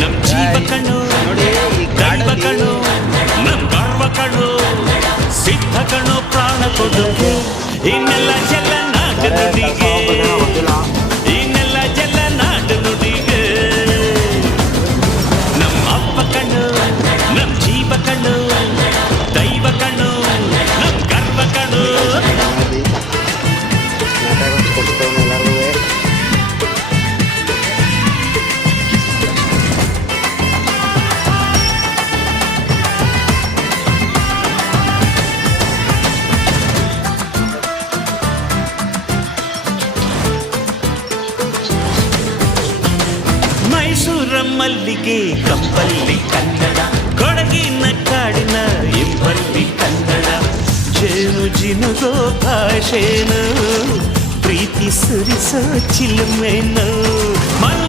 ನಮ್ ಜೀವ ಕಣ್ಣು ದೈವ ಕಣ್ಣು ನಮ್ ಗರ್ವ ಕಣ್ಣು ಸಿದ್ಧ ಕಣ್ಣು ಪ್ರಾಣ ಕೊಡುಗೆ ಇನ್ನೆಲ್ಲ ಜಲ ನಾಡು ನುಡಿಗೆ ಇನ್ನೆಲ್ಲ ಜಲ ನಾಡು ನುಡಿಗೆ ನಮ್ಮ ಅಪ್ಪ ಕಣ್ಣು ನಮ್ ಜೀವ ಕಣ್ಣು ದೈವ ಕಣ್ಣು ನಮ್ ಗರ್ವ ಕಣ್ಣು ಮೈಸೂರ ಮಲ್ಲಿಗೆ ಕಂಪಲ್ಲಿ ಕನ್ನಡ ಕೊಡಗಿನ ಕಾಡಿನ ಇಂಪಲ್ಲಿ ಕನ್ನಡ ಜೇನು ಜಿನುಗೋ ಭಾಷೆನು ಪ್ರೀತಿ ಸುರಿಸೋ ಚಿಲುಮೆನು